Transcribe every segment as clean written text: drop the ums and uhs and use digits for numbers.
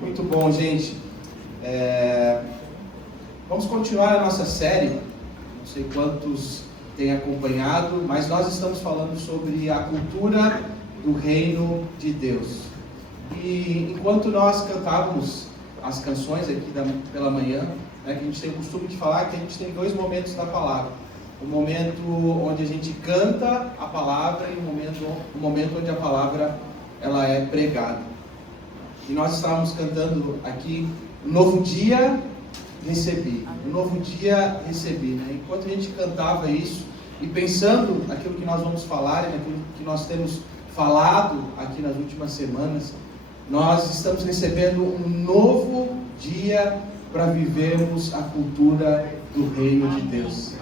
Muito bom, gente. Vamos continuar a nossa série. Não sei quantos têm acompanhado, mas nós estamos falando sobre a cultura do reino de Deus. E enquanto nós cantávamos as canções aqui pela manhã, que a gente tem o costume de falar que a gente tem dois momentos da palavra. O momento onde a gente canta a palavra e o momento onde a palavra ela é pregada. E nós estávamos cantando aqui, um novo dia recebi, um novo dia recebi, né? Enquanto a gente cantava isso e pensando naquilo que nós vamos falar e naquilo que nós temos falado aqui nas últimas semanas, nós estamos recebendo um novo dia para vivermos a cultura do reino de Deus.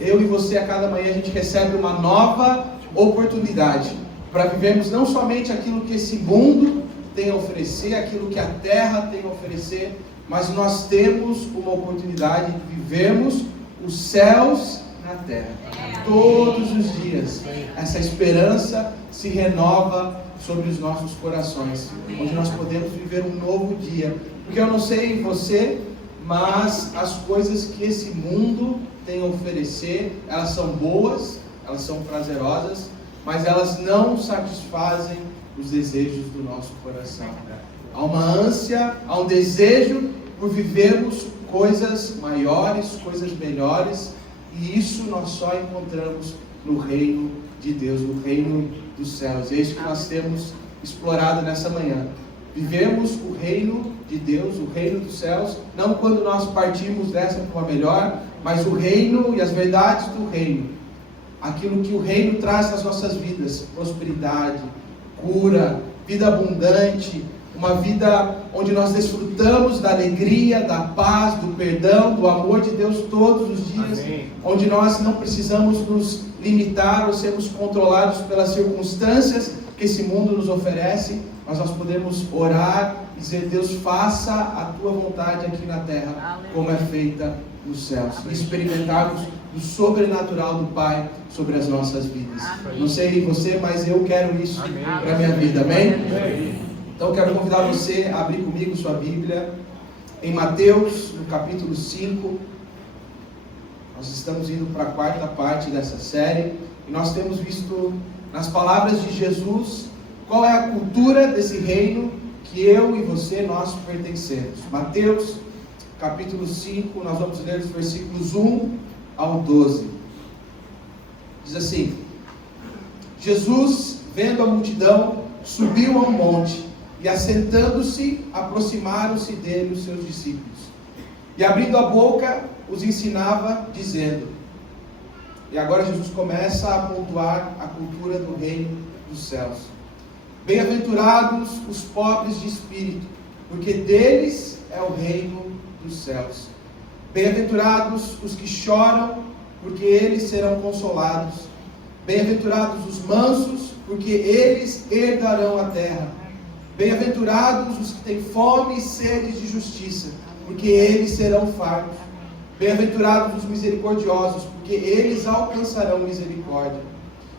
Eu e você, a cada manhã, a gente recebe uma nova oportunidade para vivermos não somente aquilo que esse mundo tem a oferecer, aquilo que a terra tem a oferecer, mas nós temos uma oportunidade de vivermos os céus na terra. Todos os dias, essa esperança se renova sobre os nossos corações, onde nós podemos viver um novo dia. Porque eu não sei você, mas as coisas que esse mundo tem a oferecer, elas são boas, elas são prazerosas, mas elas não satisfazem os desejos do nosso coração. Há uma ânsia, há um desejo por vivermos coisas maiores, coisas melhores, e isso nós só encontramos no reino de Deus, no reino dos céus. E é isso que nós temos explorado nessa manhã. Vivemos o reino de Deus, o reino dos céus, não quando nós partimos dessa para uma melhor, mas o reino e as verdades do reino. Aquilo que o reino traz nas nossas vidas: prosperidade, cura, vida abundante, uma vida onde nós desfrutamos da alegria, da paz, do perdão, do amor de Deus todos os dias. Amém. Onde nós não precisamos nos limitar ou sermos controlados pelas circunstâncias que esse mundo nos oferece, mas nós podemos orar e dizer: Deus, faça a tua vontade aqui na terra, como é feita nos céus. E experimentarmos do sobrenatural do Pai sobre as nossas vidas. Amém. Não sei você, mas eu quero isso para a minha vida. Amém? Amém? Então eu quero convidar você a abrir comigo sua Bíblia em Mateus, no capítulo 5. Nós estamos indo para a quarta parte dessa série e nós temos visto nas palavras de Jesus qual é a cultura desse reino que eu e você, nós pertencemos. Mateus, capítulo 5, nós vamos ler os versículos 1 ao 12. Diz assim: Jesus, vendo a multidão, subiu a um monte, e assentando-se, aproximaram-se dele os seus discípulos. E abrindo a boca, os ensinava, dizendo... E agora Jesus começa a pontuar a cultura do reino dos céus. Bem-aventurados os pobres de espírito, porque deles é o reino dos céus. Bem-aventurados os que choram, porque eles serão consolados. Bem-aventurados os mansos, porque eles herdarão a terra. Bem-aventurados os que têm fome e sede de justiça, porque eles serão fartos. Bem-aventurados os misericordiosos, porque eles alcançarão misericórdia.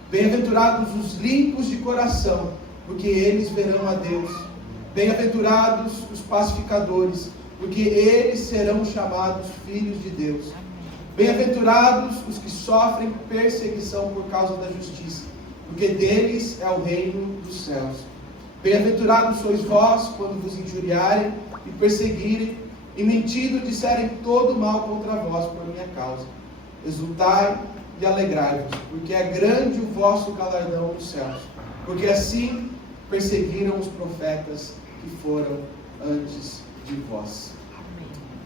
Bem-aventurados os limpos de coração, porque eles verão a Deus. Bem-aventurados os pacificadores, porque eles serão chamados filhos de Deus. Bem-aventurados os que sofrem perseguição por causa da justiça, porque deles é o reino dos céus. Bem-aventurados sois vós quando vos injuriarem e perseguirem, e mentindo disserem todo mal contra vós por minha causa. Exultai e alegrai-vos, porque é grande o vosso galardão nos céus, porque assim perseguiram os profetas que foram antes de vós.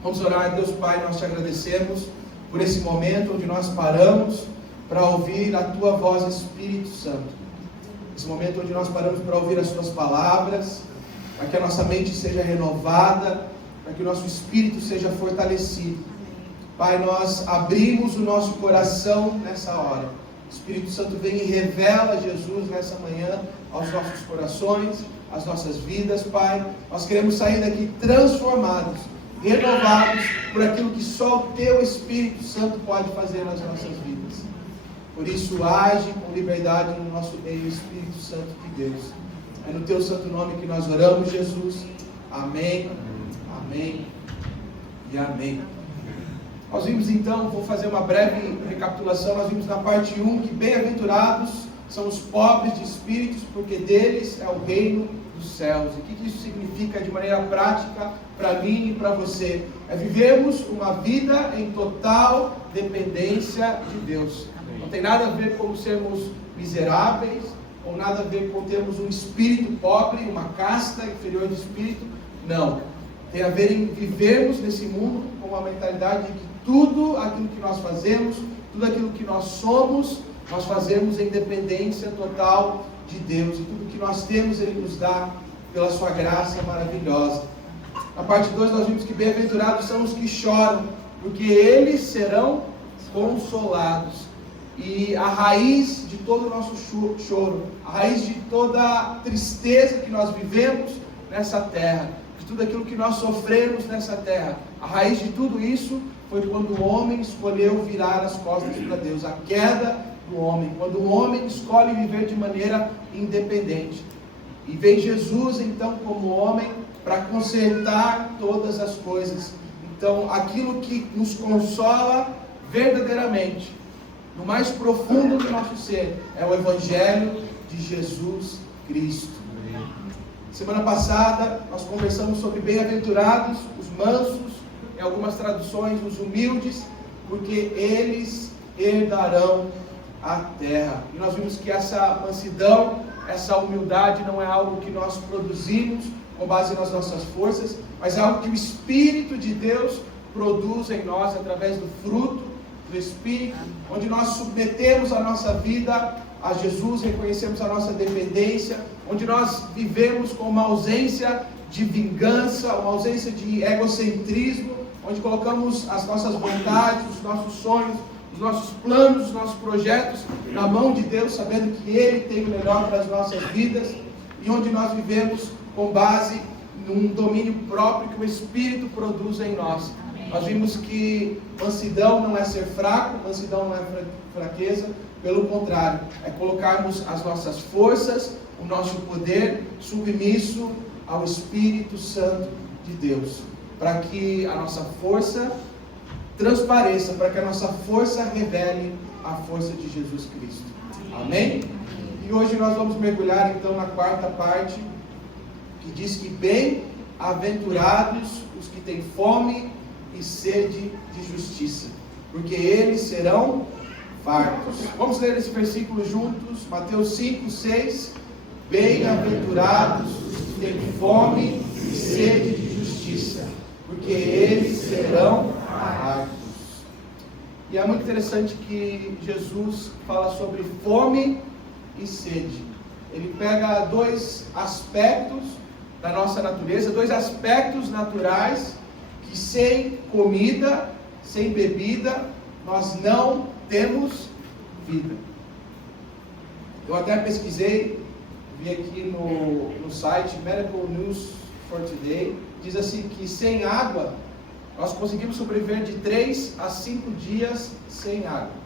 Vamos orar. Deus Pai, nós te agradecemos por esse momento onde nós paramos para ouvir a tua voz, Espírito Santo. Esse momento onde nós paramos para ouvir as tuas palavras, para que a nossa mente seja renovada, para que o nosso espírito seja fortalecido. Pai, nós abrimos o nosso coração nessa hora. O Espírito Santo vem e revela Jesus nessa manhã aos nossos corações, às nossas vidas, Pai. Nós queremos sair daqui transformados, renovados por aquilo que só o Teu Espírito Santo pode fazer nas nossas vidas. Por isso, age com liberdade no nosso meio, Espírito Santo de Deus. É no Teu santo nome que nós oramos, Jesus. Amém, amém e amém. Nós vimos então, vou fazer uma breve recapitulação, nós vimos na parte 1 que bem-aventurados são os pobres de espíritos, porque deles é o reino dos céus. E o que isso significa de maneira prática para mim e para você? É vivermos uma vida em total dependência de Deus. Não tem nada a ver com sermos miseráveis, ou nada a ver com termos um espírito pobre, uma casta inferior de espírito. Não. Tem a ver em vivermos nesse mundo com uma mentalidade de que tudo aquilo que nós fazemos, tudo aquilo que nós somos, nós fazemos em dependência total de Deus. E tudo que nós temos, Ele nos dá pela sua graça maravilhosa. Na parte 2 nós vimos que bem-aventurados são os que choram, porque eles serão consolados. E a raiz de todo o nosso choro, a raiz de toda a tristeza que nós vivemos nessa terra, de tudo aquilo que nós sofremos nessa terra, a raiz de tudo isso foi quando o homem escolheu virar as costas para Deus, a queda do homem, quando o homem escolhe viver de maneira independente. E vem Jesus então como homem para consertar todas as coisas. Então aquilo que nos consola verdadeiramente, no mais profundo do nosso ser, é o Evangelho de Jesus Cristo. Semana passada nós conversamos sobre bem-aventurados, os mansos, em algumas traduções, os humildes, porque eles herdarão a terra. E nós vimos que essa mansidão, essa humildade não é algo que nós produzimos com base nas nossas forças, mas é algo que o Espírito de Deus produz em nós através do fruto do Espírito, onde nós submetemos a nossa vida a Jesus, reconhecemos a nossa dependência, onde nós vivemos com uma ausência de vingança, uma ausência de egocentrismo, onde colocamos as nossas vontades, os nossos sonhos, os nossos planos, os nossos projetos na mão de Deus, sabendo que Ele tem o melhor para as nossas vidas, e onde nós vivemos com base num domínio próprio que o Espírito produz em nós. Nós vimos que mansidão não é ser fraco, mansidão não é fraqueza, pelo contrário, é colocarmos as nossas forças, o nosso poder submisso ao Espírito Santo de Deus, para que a nossa força transpareça, para que a nossa força revele a força de Jesus Cristo. Amém? E hoje nós vamos mergulhar então na quarta parte, que diz que bem-aventurados os que têm fome e sede de justiça, porque eles serão fartos. Vamos ler esse versículo juntos, Mateus 5, 6. Bem-aventurados os que têm fome e sede de justiça, porque eles serão fartos. E é muito interessante que Jesus fala sobre fome e sede. Ele pega dois aspectos da nossa natureza, dois aspectos naturais, que sem comida, sem bebida, nós não temos vida. Eu até pesquisei, vi aqui no site Medical News for Today, diz assim que sem água, nós conseguimos sobreviver de 3 a 5 dias sem água.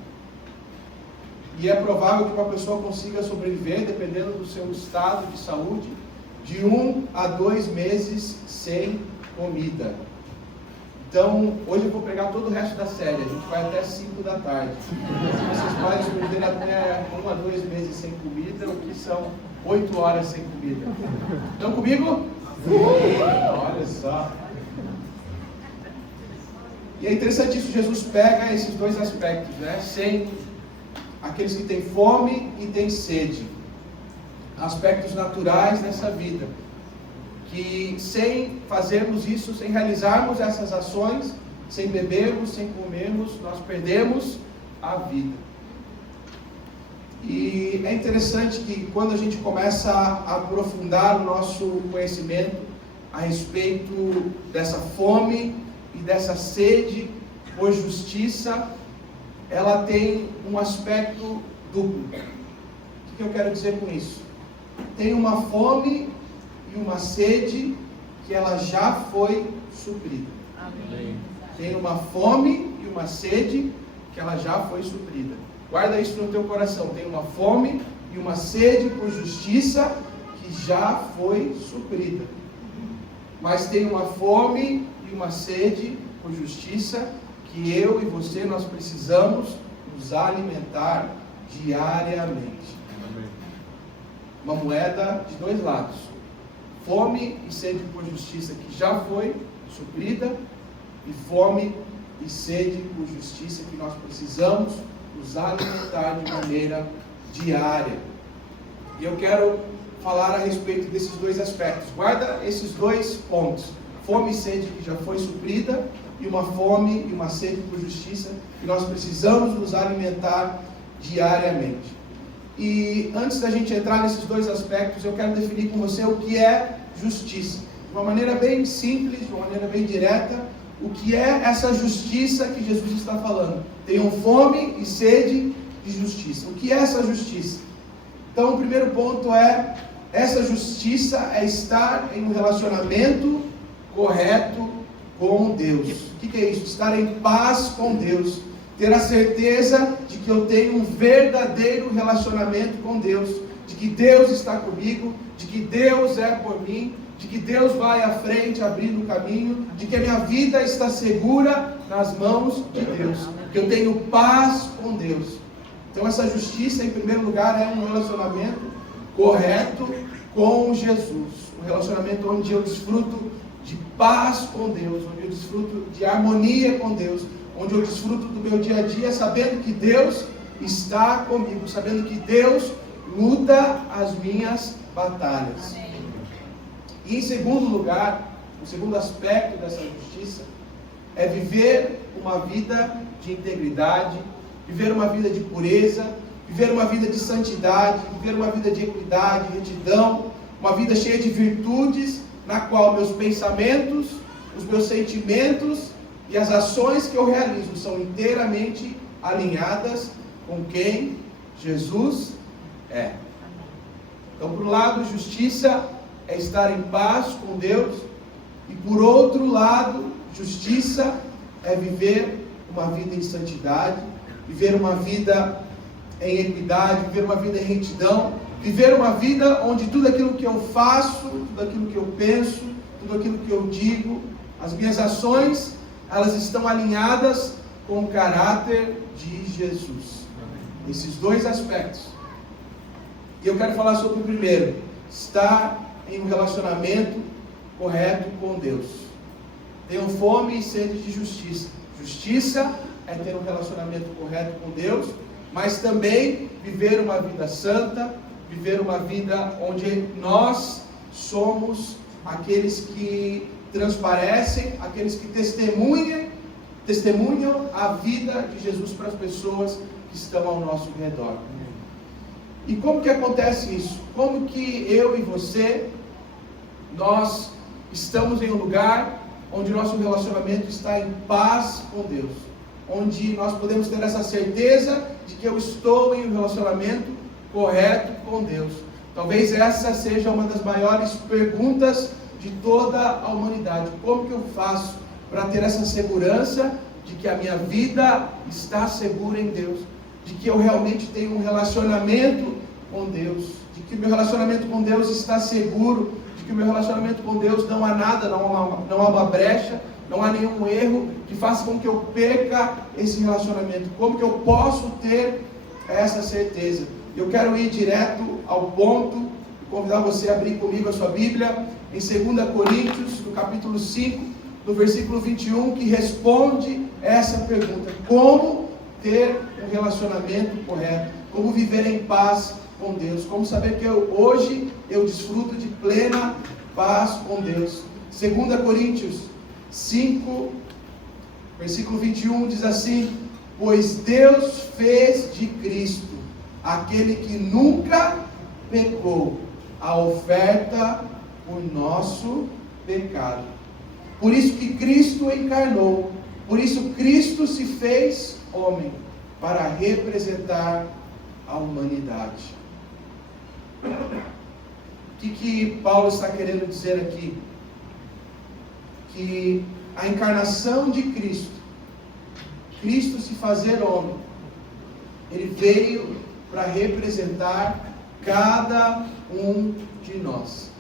E é provável que uma pessoa consiga sobreviver, dependendo do seu estado de saúde, de 1 a 2 meses sem comida. Então, hoje eu vou pegar todo o resto da série, a gente vai até 5 da tarde. Se vocês podem sobreviver até 1 a 2 meses sem comida, o que são 8 horas sem comida. Estão comigo? Olha só. E é interessante isso, Jesus pega esses dois aspectos, né? Sem aqueles que têm fome e têm sede. Aspectos naturais nessa vida. Que sem fazermos isso, sem realizarmos essas ações, sem bebermos, sem comermos, nós perdemos a vida. E é interessante que quando a gente começa a aprofundar o nosso conhecimento a respeito dessa fome e dessa sede por justiça, ela tem um aspecto duplo. O que eu quero dizer com isso? Tem uma fome e uma sede que ela já foi suprida. Amém. Tem uma fome e uma sede que ela já foi suprida. Guarda isso no teu coração. Tem uma fome e uma sede por justiça que já foi suprida. mas tem uma fome e uma sede por justiça que eu e você nós precisamos nos alimentar diariamente. Uma moeda de dois lados: fome e sede por justiça que já foi suprida, e fome e sede por justiça que nós precisamos nos alimentar de maneira diária. E eu quero falar a respeito desses dois aspectos. Guarda esses dois pontos: fome e sede que já foi suprida, e uma fome e uma sede por justiça que nós precisamos nos alimentar diariamente. E antes da gente entrar nesses dois aspectos, eu quero definir com você o que é justiça. De uma maneira bem simples, de uma maneira bem direta, o que é essa justiça que Jesus está falando. Tenham fome e sede de justiça. O que é essa justiça? Então, o primeiro ponto é: essa justiça é estar em um relacionamento correto com Deus. O que é isso? Estar em paz com Deus. Ter a certeza de que eu tenho um verdadeiro relacionamento com Deus. De que Deus está comigo, de que Deus é por mim, de que Deus vai à frente abrindo o caminho, de que a minha vida está segura nas mãos de Deus, que eu tenho paz com Deus. Então essa justiça, em primeiro lugar, é um relacionamento correto com Jesus, um relacionamento onde eu desfruto de paz com Deus, onde eu desfruto de harmonia com Deus, onde eu desfruto do meu dia a dia sabendo que Deus está comigo, sabendo que Deus luta as minhas batalhas. E em segundo lugar, o segundo aspecto dessa justiça é viver uma vida de integridade, viver uma vida de pureza, viver uma vida de santidade, viver uma vida de equidade, retidão, uma vida cheia de virtudes, na qual meus pensamentos, os meus sentimentos e as ações que eu realizo são inteiramente alinhadas com quem Jesus é. Então, por um lado, justiça é estar em paz com Deus, e por outro lado, justiça é viver uma vida em santidade, viver uma vida em equidade, viver uma vida em retidão, viver uma vida onde tudo aquilo que eu faço, tudo aquilo que eu penso, tudo aquilo que eu digo, as minhas ações, elas estão alinhadas com o caráter de Jesus. Esses dois aspectos. E eu quero falar sobre o primeiro: estar em um relacionamento correto com Deus. Tenham fome e sede de justiça. Justiça é ter um relacionamento correto com Deus, mas também viver uma vida santa, viver uma vida onde nós somos aqueles que transparecem, aqueles que testemunham a vida de Jesus para as pessoas que estão ao nosso redor. E como que acontece isso? Como que eu e você, nós estamos em um lugar onde nosso relacionamento está em paz com Deus, onde nós podemos ter essa certeza de que eu estou em um relacionamento correto com Deus? Talvez essa seja uma das maiores perguntas de toda a humanidade. Como que eu faço para ter essa segurança de que a minha vida está segura em Deus, de que eu realmente tenho um relacionamento com Deus, de que o meu relacionamento com Deus está seguro, de que o meu relacionamento com Deus não há nada, não há uma brecha, não há nenhum erro que faça com que eu perca esse relacionamento? Como que eu posso ter essa certeza? Eu quero ir direto ao ponto, convidar você a abrir comigo a sua Bíblia, em 2 Coríntios, no capítulo 5, no versículo 21, que responde essa pergunta: como ter um relacionamento correto, como viver em paz com Deus, como saber que hoje eu desfruto de plena paz com Deus. 2 Coríntios 5, versículo 21 diz assim: pois Deus fez de Cristo, aquele que nunca pecou, a oferta por nosso pecado. Por isso que Cristo encarnou, por isso Cristo se fez homem, para representar a humanidade. O que Paulo está querendo dizer aqui? Que a encarnação de Cristo, Cristo se fazer homem, ele veio para representar cada um de nós.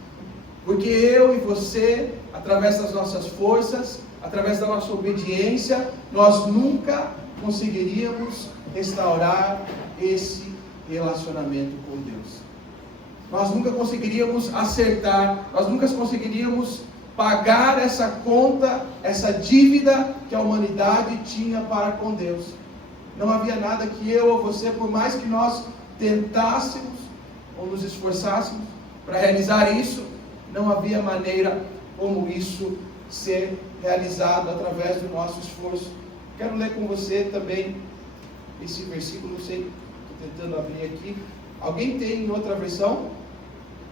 Porque eu e você, através das nossas forças, através da nossa obediência, nós nunca conseguiríamos restaurar esse relacionamento com Deus. Nós nunca conseguiríamos acertar, nós nunca conseguiríamos pagar essa conta, essa dívida que a humanidade tinha para com Deus. Não havia nada que eu ou você, por mais que nós tentássemos ou nos esforçássemos para realizar isso, não havia maneira como isso ser realizado através do nosso esforço. Quero ler com você também esse versículo, não sei, estou tentando abrir aqui. Alguém tem outra versão?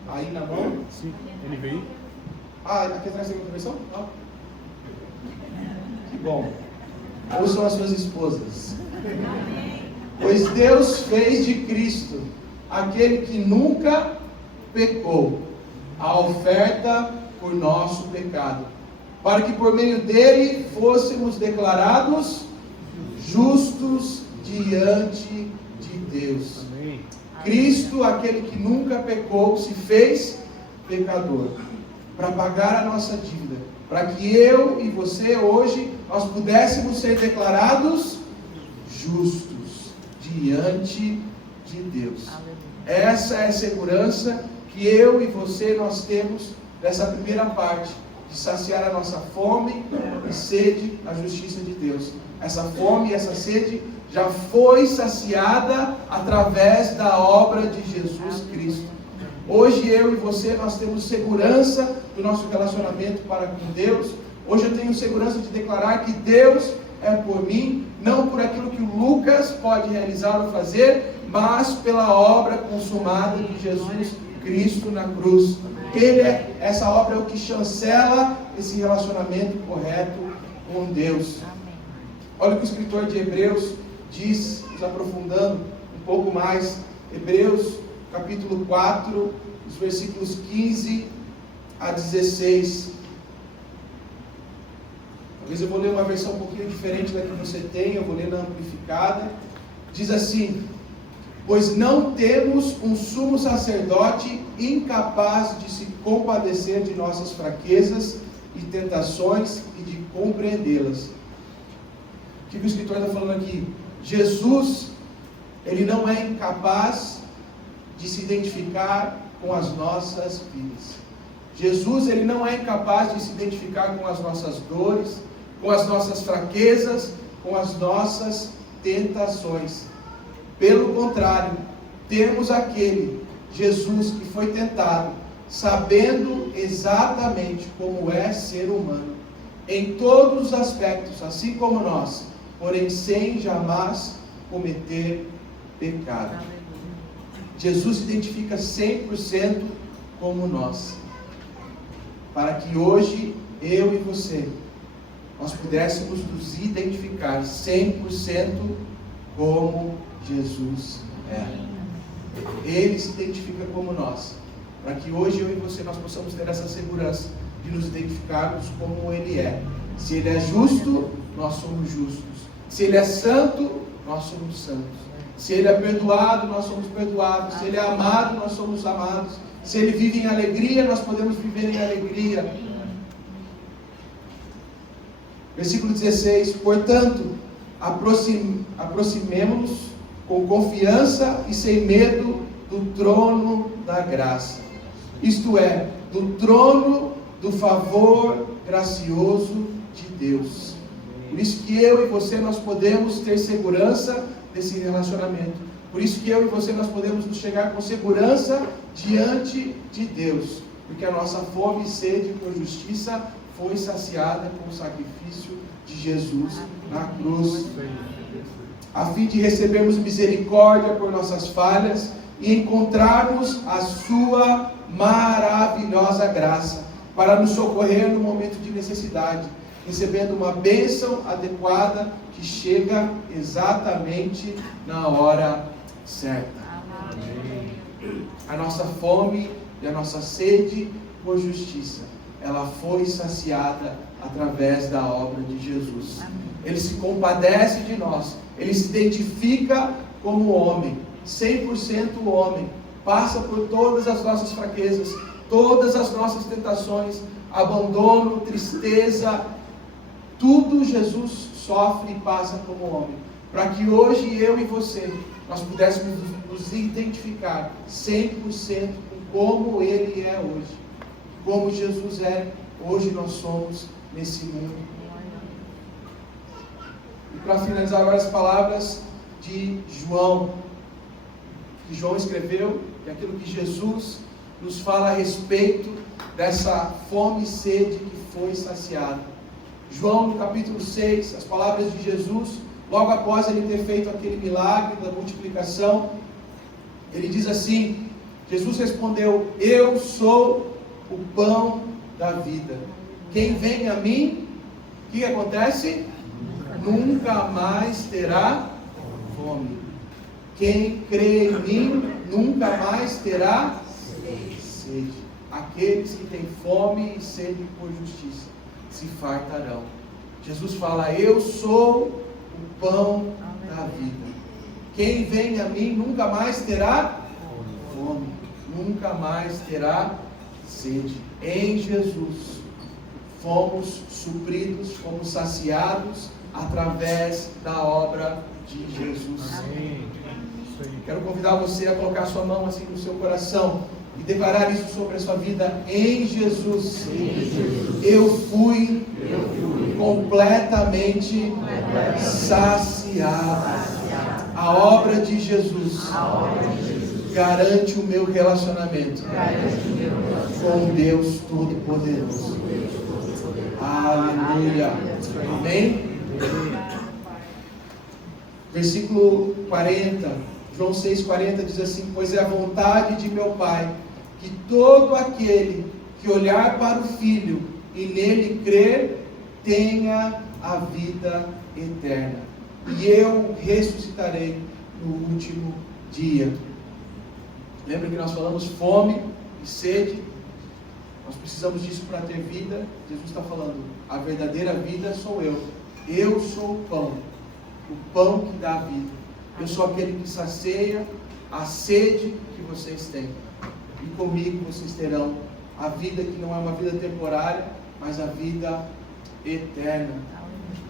Aí na mão? Sim, NVI. Aqui atrás tem outra versão? Não. Que bom. Ouçam as suas esposas. Pois Deus fez de Cristo, aquele que nunca pecou, a oferta por nosso pecado, para que por meio dele fôssemos declarados justos diante de Deus. Amém. Cristo, aquele que nunca pecou, se fez pecador, para pagar a nossa dívida, para que eu e você hoje, nós pudéssemos ser declarados justos diante de Deus. Essa é a segurança que eu e você nós temos dessa primeira parte, de saciar a nossa fome e sede na justiça de Deus. Essa fome e essa sede já foi saciada através da obra de Jesus Cristo. Hoje eu e você nós temos segurança do nosso relacionamento para com Deus. Hoje eu tenho segurança de declarar que Deus é por mim, não por aquilo que o Lucas pode realizar ou fazer, mas pela obra consumada de Jesus Cristo na cruz. Essa obra é o que chancela esse relacionamento correto com Deus. Olha o que o escritor de Hebreus diz, nos aprofundando um pouco mais. Hebreus capítulo 4, os versículos 15 a 16. Talvez eu vou ler uma versão um pouquinho diferente da que você tem, eu vou ler na amplificada. Diz assim: pois não temos um sumo sacerdote incapaz de se compadecer de nossas fraquezas e tentações e de compreendê-las. O que o escritor está falando aqui? Jesus, ele não é incapaz de se identificar com as nossas vidas. Jesus, ele não é incapaz de se identificar com as nossas dores, com as nossas fraquezas, com as nossas tentações. Pelo contrário, temos aquele Jesus que foi tentado, sabendo exatamente como é ser humano, em todos os aspectos, assim como nós, porém sem jamais cometer pecado. Jesus se identifica 100% como nós, para que hoje, eu e você, nós pudéssemos nos identificar 100% como Jesus é. Ele se identifica como nós, para que hoje eu e você nós possamos ter essa segurança de nos identificarmos como Ele é. Se Ele é justo, nós somos justos. Se Ele é santo, nós somos santos. Se Ele é perdoado, nós somos perdoados. Se Ele é amado, nós somos amados. Se Ele vive em alegria, nós podemos viver em alegria. Versículo 16: portanto, aproximemo-nos com confiança e sem medo do trono da graça, isto é, do trono do favor gracioso de Deus. Por isso que eu e você nós podemos ter segurança desse relacionamento. Por isso que eu e você nós podemos nos chegar com segurança diante de Deus, porque a nossa fome e sede por justiça foi saciada com o sacrifício de Jesus na cruz, a fim de recebermos misericórdia por nossas falhas e encontrarmos a sua maravilhosa graça para nos socorrer no momento de necessidade, recebendo uma bênção adequada que chega exatamente na hora certa. A nossa fome e a nossa sede por justiça, ela foi saciada através da obra de Jesus. Ele se compadece de nós, ele se identifica como homem, 100% homem, passa por todas as nossas fraquezas, todas as nossas tentações, abandono, tristeza, tudo Jesus sofre e passa como homem, para que hoje eu e você, nós pudéssemos nos identificar 100% com como Ele é hoje, como Jesus é, hoje nós somos nesse mundo. E para finalizar agora as palavras de João, que João escreveu, e aquilo que Jesus nos fala a respeito dessa fome e sede que foi saciada. João, no capítulo 6, as palavras de Jesus, logo após ele ter feito aquele milagre da multiplicação, ele diz assim: Jesus respondeu: eu sou o pão da vida. Quem vem a mim, o que acontece? Nunca mais terá fome. Quem crê em mim, nunca mais terá sede. Aqueles que têm fome e sede por justiça se fartarão. Jesus fala: eu sou o pão da vida. Quem vem a mim nunca mais terá fome, nunca mais terá sede. Em Jesus fomos supridos, fomos saciados através da obra de Jesus. Amém. Quero convidar você a colocar sua mão assim no seu coração e declarar isso sobre a sua vida. Em Jesus, eu fui completamente saciado. A obra de Jesus garante o meu relacionamento com Deus Todo-Poderoso. Aleluia. Amém? Versículo 40, João 6,40 diz assim: pois é a vontade de meu Pai que todo aquele que olhar para o Filho e nele crer tenha a vida eterna, e eu ressuscitarei no último dia. Lembra que nós falamos fome e sede? Nós precisamos disso para ter vida. Jesus está falando: a verdadeira vida sou eu. Eu sou o pão que dá a vida. Eu sou aquele que sacia a sede que vocês têm. E comigo vocês terão a vida que não é uma vida temporária, mas a vida eterna.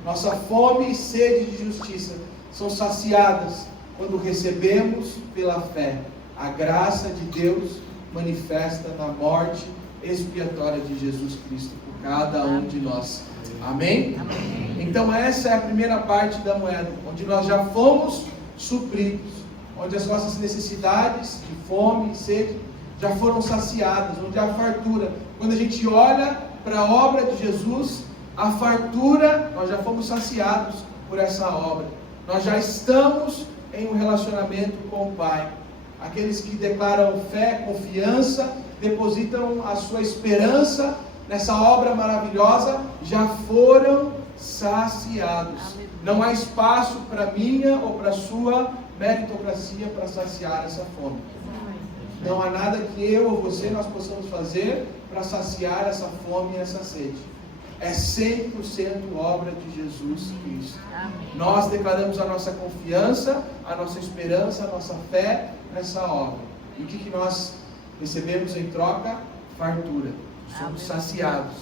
Nossa fome e sede de justiça são saciadas quando recebemos pela fé a graça de Deus manifesta na morte expiatória de Jesus Cristo por cada um de nós. Amém? Amém? Então essa é a primeira parte da moeda, onde nós já fomos supridos, onde as nossas necessidades de fome e sede já foram saciadas, onde há fartura. Quando a gente olha para a obra de Jesus, a fartura, nós já fomos saciados por essa obra. Nós já estamos em um relacionamento com o Pai. Aqueles que declaram fé, confiança, depositam a sua esperança nessa obra maravilhosa, já foram saciados. Não há espaço para minha ou para sua meritocracia para saciar essa fome. Não há nada que eu ou você nós possamos fazer para saciar essa fome e essa sede. É 100% obra de Jesus Cristo. Nós declaramos a nossa confiança, a nossa esperança, a nossa fé nessa obra. E o que nós recebemos em troca? Fartura. Somos saciados,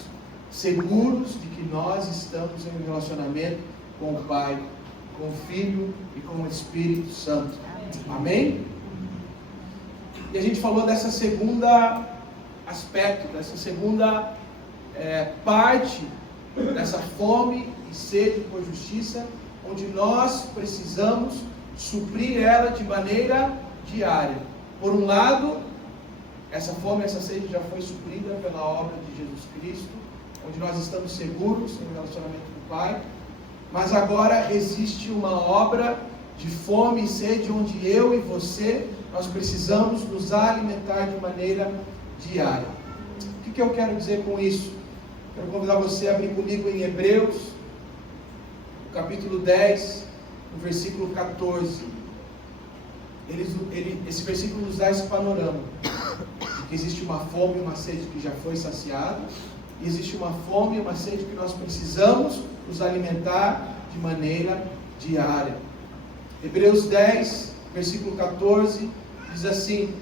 seguros de que nós estamos em um relacionamento com o Pai, com o Filho e com o Espírito Santo. Amém? E a gente falou dessa segunda aspecto, dessa segunda parte dessa fome e sede por justiça, onde nós precisamos suprir ela de maneira diária. Por um lado, essa fome e essa sede já foi suprida pela obra de Jesus Cristo, onde nós estamos seguros no relacionamento com o Pai, mas agora existe uma obra de fome e sede onde eu e você, nós precisamos nos alimentar de maneira diária. O que eu quero dizer com isso? Quero convidar você a abrir comigo em Hebreus, no capítulo 10, no versículo 14. Esse versículo nos dá esse panorama de que existe uma fome e uma sede que já foi saciada, e existe uma fome e uma sede que nós precisamos nos alimentar de maneira diária. Hebreus 10, versículo 14, diz assim: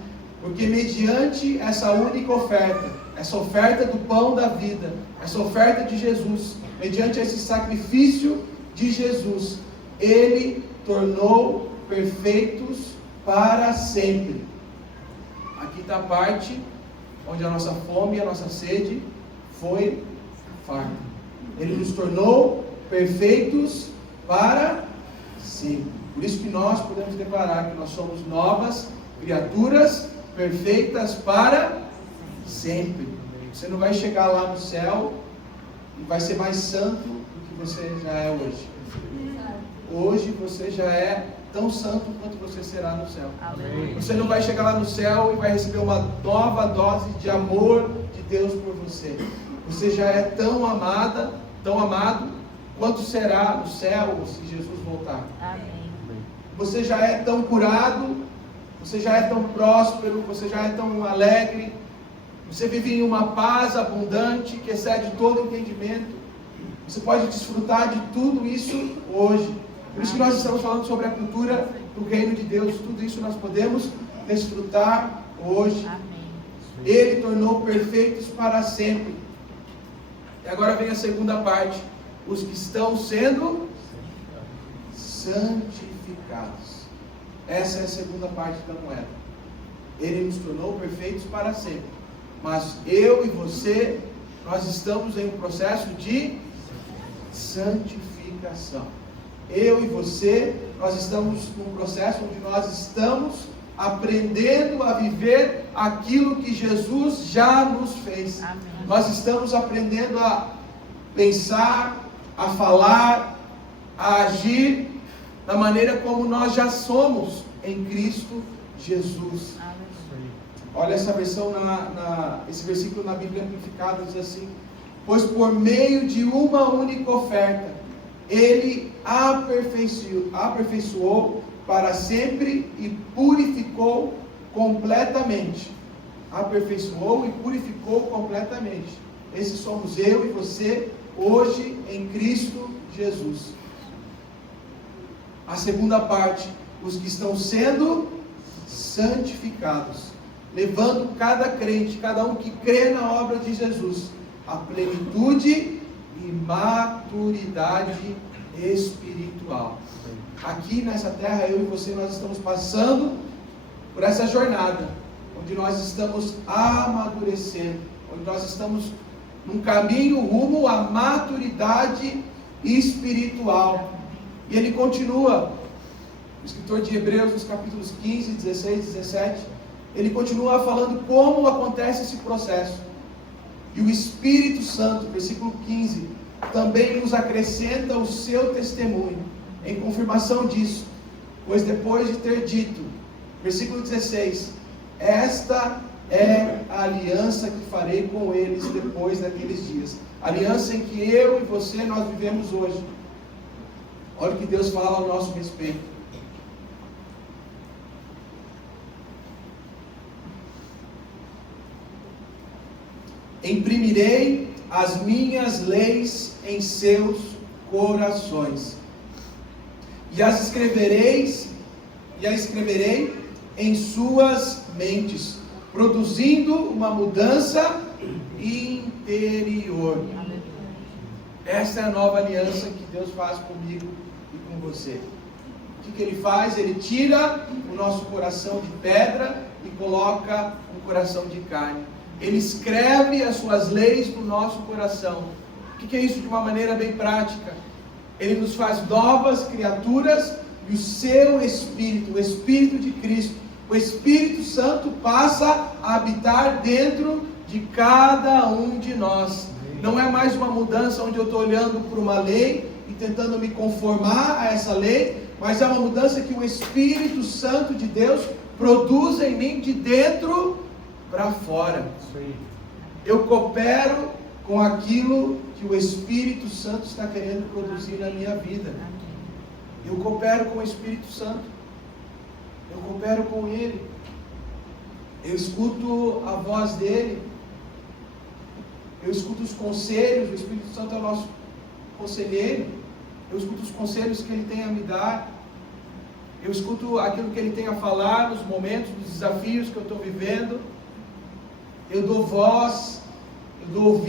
Porque mediante essa única oferta, essa oferta do pão da vida, essa oferta de Jesus, mediante esse sacrifício de Jesus, Ele tornou perfeitos para sempre. Aqui está a parte onde a nossa fome e a nossa sede foi farta. Ele nos tornou perfeitos para sempre. Por isso que nós podemos declarar que nós somos novas criaturas perfeitas para sempre. Você não vai chegar lá no céu e vai ser mais santo do que você já é hoje. Hoje você já é tão santo quanto você será no céu. Amém. Você não vai chegar lá no céu e vai receber uma nova dose de amor de Deus por você. Você já é tão amado quanto será no céu se Jesus voltar. Amém. Você já é tão curado, você já é tão próspero, você já é tão alegre, você vive em uma paz abundante que excede todo entendimento. Você pode desfrutar de tudo isso hoje. Por isso que nós estamos falando sobre a cultura do reino de Deus. Tudo isso nós podemos desfrutar hoje. Amém. Ele tornou perfeitos para sempre. E agora vem a segunda parte. Os que estão sendo santificados. Essa é a segunda parte da moeda. Ele nos tornou perfeitos para sempre. Mas eu e você, nós estamos em um processo de santificação. Eu e você, nós estamos num processo onde nós estamos aprendendo a viver aquilo que Jesus já nos fez. Amém. Nós estamos aprendendo a pensar, a falar, a agir da maneira como nós já somos em Cristo Jesus. Amém. Olha essa versão, esse versículo na Bíblia Amplificada diz assim: pois por meio de uma única oferta, Ele aperfeiçoou para sempre e purificou completamente. Aperfeiçoou e purificou completamente. Esses somos eu e você hoje em Cristo Jesus. A segunda parte, os que estão sendo santificados, levando cada crente, cada um que crê na obra de Jesus, à plenitude e maturidade espiritual. Aqui nessa terra, eu e você, nós estamos passando por essa jornada, onde nós estamos amadurecendo, onde nós estamos num caminho rumo à maturidade espiritual. E ele continua, o escritor de Hebreus, nos capítulos 15, 16, 17, ele continua falando como acontece esse processo. E o Espírito Santo, versículo 15, também nos acrescenta o seu testemunho, em confirmação disso, pois depois de ter dito, versículo 16, esta é a aliança que farei com eles depois daqueles dias, aliança em que eu e você, nós vivemos hoje. Olha o que Deus fala ao nosso respeito. Imprimirei as minhas leis em seus corações, e as escreverei em suas mentes, produzindo uma mudança interior. Essa é a nova aliança que Deus faz comigo e com você. O que Ele faz? Ele tira o nosso coração de pedra e coloca um coração de carne. Ele escreve as suas leis no nosso coração. O que é isso de uma maneira bem prática? Ele nos faz novas criaturas e o seu Espírito, o Espírito de Cristo, o Espírito Santo passa a habitar dentro de cada um de nós. Não é mais uma mudança onde eu estou olhando para uma lei e tentando me conformar a essa lei, mas é uma mudança que o Espírito Santo de Deus produz em mim de dentro para fora. Eu coopero com aquilo que o Espírito Santo está querendo produzir na minha vida. Eu coopero com o Espírito Santo. Eu coopero com Ele. Eu escuto a voz dEle. Eu escuto os conselhos. O Espírito Santo é o nosso conselheiro. Eu escuto os conselhos que Ele tem a me dar. eu escuto aquilo que Ele tem a falar nos momentos, nos desafios que eu estou vivendo, eu dou voz, eu dou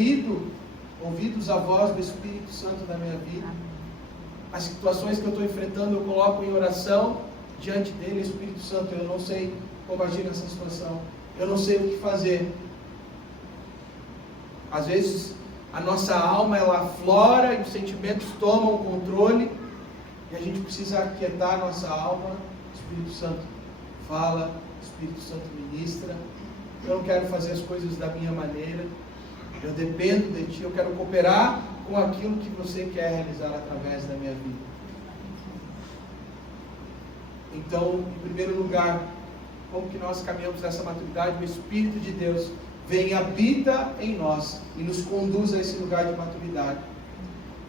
ouvidos à voz do Espírito Santo na minha vida. As situações que eu estou enfrentando, eu coloco em oração diante dele. Espírito Santo, eu não sei como agir nessa situação, eu não sei o que fazer. Às vezes a nossa alma ela aflora e os sentimentos tomam o controle e a gente precisa aquietar a nossa alma. Espírito Santo fala, Espírito Santo ministra. Eu não quero fazer as coisas da minha maneira, eu dependo de Ti, eu quero cooperar com aquilo que Você quer realizar através da minha vida. Então, em primeiro lugar, como que nós caminhamos nessa maturidade? O Espírito de Deus vem e habita em nós e nos conduz a esse lugar de maturidade.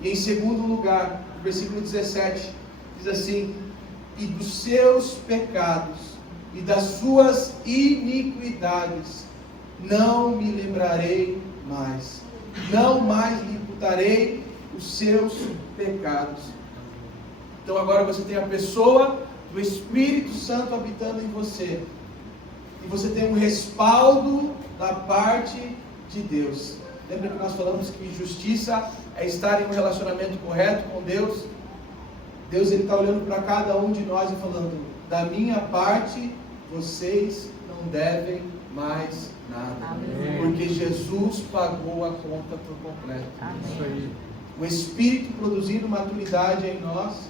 E em segundo lugar, no versículo 17, diz assim: e dos seus pecados e das suas iniquidades não me lembrarei mais, não mais lhe imputarei os seus pecados. Então agora você tem a pessoa do Espírito Santo habitando em você, e você tem um respaldo da parte de Deus. Lembra que nós falamos que justiça é estar em um relacionamento correto com Deus? Deus está olhando para cada um de nós e falando: da minha parte, vocês não devem mais nada. Amém. Porque Jesus pagou a conta por completo. Amém. O Espírito produzindo maturidade em nós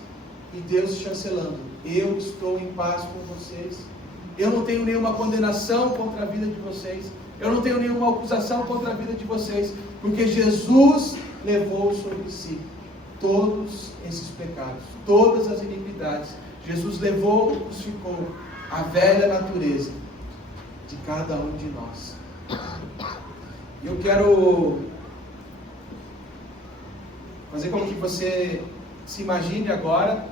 e Deus chancelando: eu estou em paz com vocês. Eu não tenho nenhuma condenação contra a vida de vocês. Eu não tenho nenhuma acusação contra a vida de vocês, porque Jesus levou sobre si todos esses pecados, todas as iniquidades. Jesus levou, crucificou a velha natureza de cada um de nós. E eu quero fazer com que você se imagine agora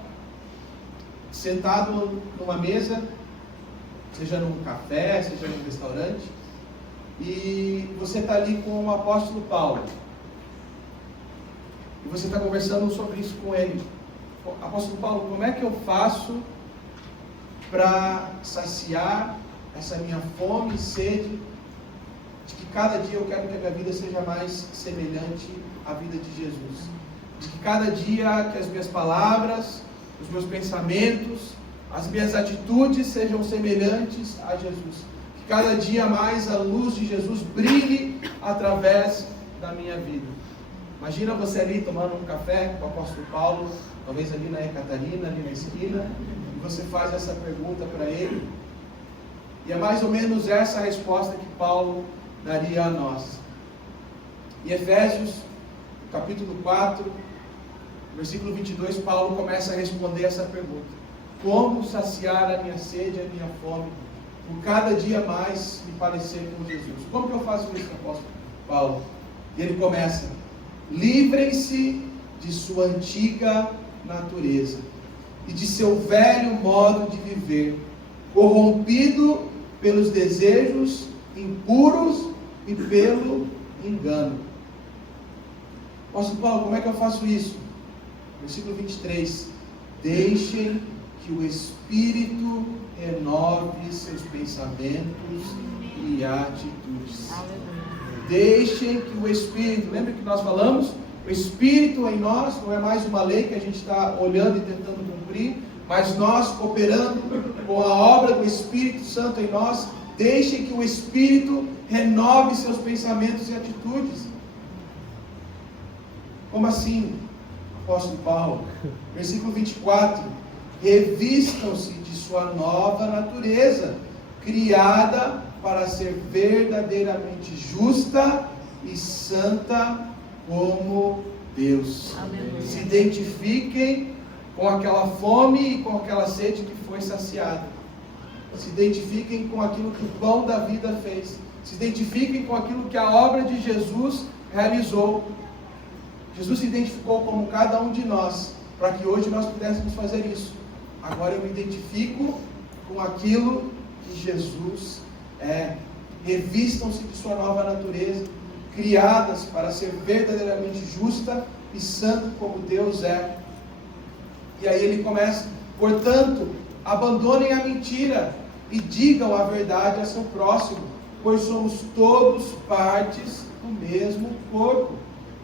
sentado numa mesa, seja num café, seja num restaurante, e você está ali com o apóstolo Paulo. E você está conversando sobre isso com ele. Apóstolo Paulo, como é que eu faço para saciar essa minha fome e sede de que cada dia eu quero que a minha vida seja mais semelhante à vida de Jesus? De que cada dia que as minhas palavras, os meus pensamentos, as minhas atitudes sejam semelhantes a Jesus. Que cada dia mais a luz de Jesus brilhe através da minha vida. Imagina você ali tomando um café com o apóstolo Paulo, talvez ali na Ecatarina, ali na esquina, e você faz essa pergunta para ele. E é mais ou menos essa a resposta que Paulo daria a nós. Em Efésios, capítulo 4, versículo 22, Paulo começa a responder essa pergunta: como saciar a minha sede, a minha fome, por cada dia mais me parecer com Jesus? Como que eu faço isso, apóstolo Paulo? E ele começa: livrem-se de sua antiga natureza e de seu velho modo de viver, corrompido pelos desejos impuros e pelo engano. Apóstolo Paulo, como é que eu faço isso? Versículo 23: deixem que o Espírito renove seus pensamentos e atitudes. Deixem que o Espírito, lembra que nós falamos? O Espírito em nós não é mais uma lei que a gente está olhando e tentando cumprir, mas nós cooperando com a obra do Espírito Santo em nós. Deixem que o Espírito renove seus pensamentos e atitudes. Como assim, apóstolo Paulo? Versículo 24: revistam-se de sua nova natureza, criada para ser verdadeiramente justa e santa como Deus. Amém. Se identifiquem com aquela fome e com aquela sede que foi saciada. Se identifiquem com aquilo que o pão da vida fez. Se identifiquem com aquilo que a obra de Jesus realizou. Jesus se identificou como cada um de nós, para que hoje nós pudéssemos fazer isso. Agora eu me identifico com aquilo que Jesus é. Revistam-se de sua nova natureza, criadas para ser verdadeiramente justa e santa como Deus é. E aí ele começa: portanto, Abandonem a mentira e digam a verdade a seu próximo, pois somos todos partes do mesmo corpo.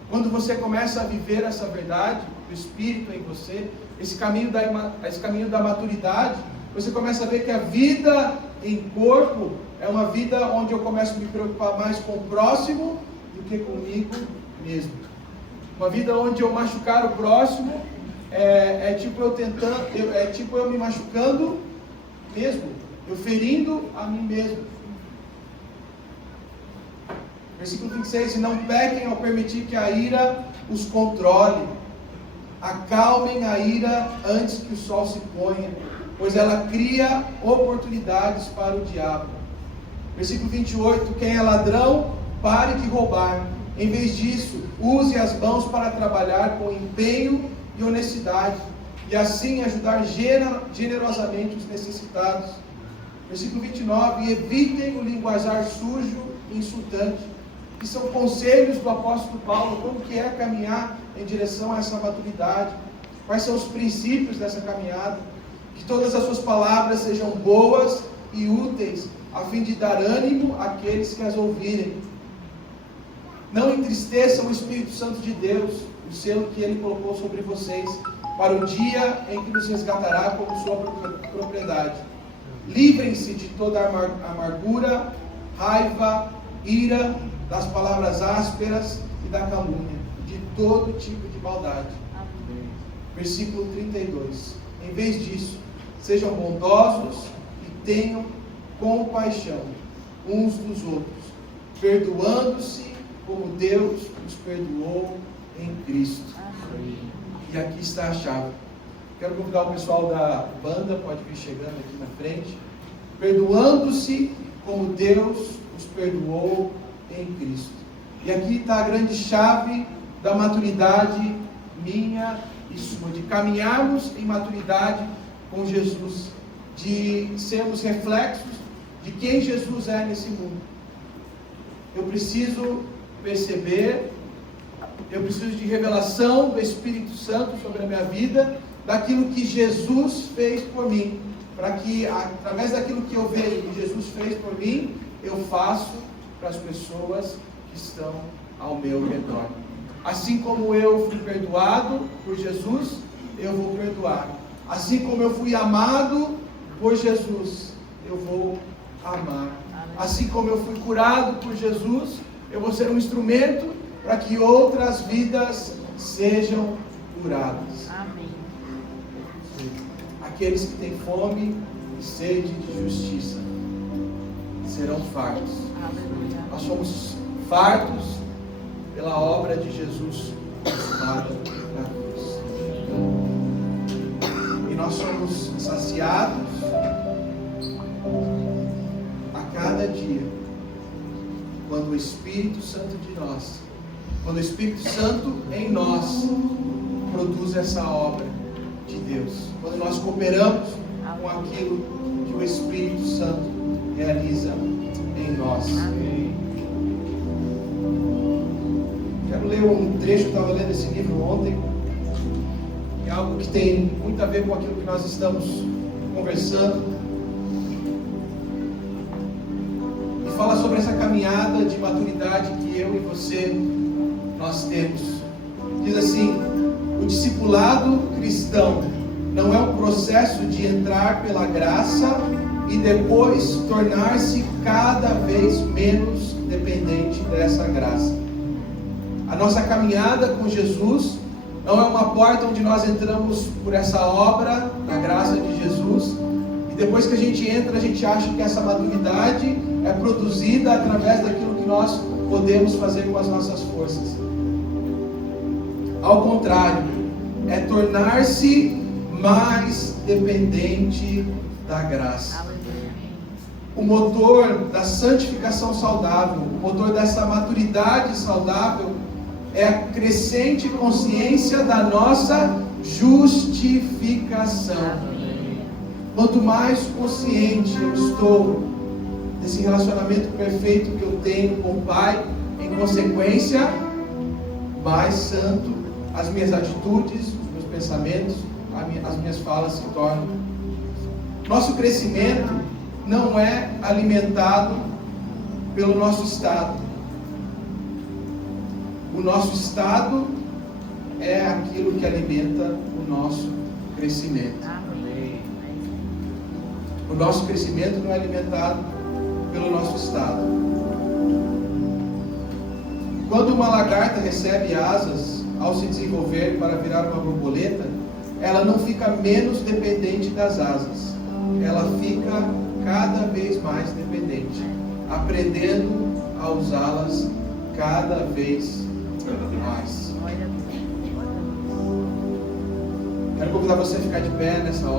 Quando você começa a viver essa verdade, o Espírito em você, esse caminho da maturidade, você começa a ver que a vida em corpo é uma vida onde eu começo a me preocupar mais com o próximo do que comigo mesmo. Uma vida onde eu machucar o próximo é tipo eu me machucando mesmo, eu ferindo a mim mesmo. Versículo 26, e não pequem ao permitir que a ira os controle. Acalmem a ira antes que o sol se ponha, pois ela cria oportunidades para o diabo. Versículo 28, quem é ladrão, pare de roubar. Em vez disso, use as mãos para trabalhar com empenho e honestidade, e assim ajudar generosamente os necessitados. Versículo 29, evitem o linguajar sujo e insultante, que são conselhos do apóstolo Paulo, como que é caminhar em direção a essa maturidade, quais são os princípios dessa caminhada, que todas as suas palavras sejam boas e úteis, a fim de dar ânimo àqueles que as ouvirem. Não entristeçam o Espírito Santo de Deus, o selo que Ele colocou sobre vocês, para o dia em que nos resgatará como sua propriedade. Livrem-se de toda amargura, raiva, ira, das palavras ásperas e da calúnia, de todo tipo de maldade. Amém. Versículo 32. Em vez disso, sejam bondosos e tenham compaixão uns dos outros, perdoando-se como Deus os perdoou em Cristo. Amém. E aqui está a chave. Quero convidar o pessoal da banda, pode vir chegando aqui na frente. Perdoando-se como Deus os perdoou em Cristo. E aqui está a grande chave da maturidade minha e sua, de caminharmos em maturidade com Jesus, de sermos reflexos de quem Jesus é nesse mundo. Eu preciso perceber, eu preciso de revelação do Espírito Santo sobre a minha vida, daquilo que Jesus fez por mim, para que através daquilo que eu vejo que Jesus fez por mim, eu faço para as pessoas que estão ao meu redor. Assim como eu fui perdoado por Jesus, eu vou perdoar. Assim como eu fui amado por Jesus, eu vou amar. Assim como eu fui curado por Jesus, eu vou ser um instrumento para que outras vidas sejam curadas. Amém. Aqueles que têm fome e sede de justiça serão fartos. Aleluia. Nós somos fartos pela obra de Jesus na cruz. E nós somos saciados a cada dia quando o Espírito Santo de nós, quando o Espírito Santo em nós produz essa obra de Deus, quando nós cooperamos com aquilo que o Espírito Santo realiza em nós. Amém. Quero ler um trecho que eu estava lendo esse livro ontem, que é algo que tem muito a ver com aquilo que nós estamos conversando, e fala sobre essa caminhada de maturidade que eu e você nós temos. Diz assim: o discipulado cristão não é um processo de entrar pela graça e depois tornar-se cada vez menos dependente dessa graça. A nossa caminhada com Jesus não é uma porta onde nós entramos por essa obra da graça de Jesus e depois que a gente entra, a gente acha que essa maturidade é produzida através daquilo que nós podemos fazer com as nossas forças. Ao contrário, é tornar-se mais dependente da graça. O motor da santificação saudável, o motor dessa maturidade saudável é a crescente consciência da nossa justificação. Quanto mais consciente eu estou desse relacionamento perfeito que eu tenho com o Pai, em consequência, mais santo as minhas atitudes, os meus pensamentos, as minhas falas se tornam. Nosso crescimento não é alimentado pelo nosso estado. O nosso estado é aquilo que alimenta o nosso crescimento. O nosso crescimento não é alimentado pelo nosso estado. Quando uma lagarta recebe asas ao se desenvolver para virar uma borboleta, ela não fica menos dependente das asas. Ela fica cada vez mais dependente, aprendendo a usá-las cada vez mais. Quero convidar você a ficar de pé nessa hora.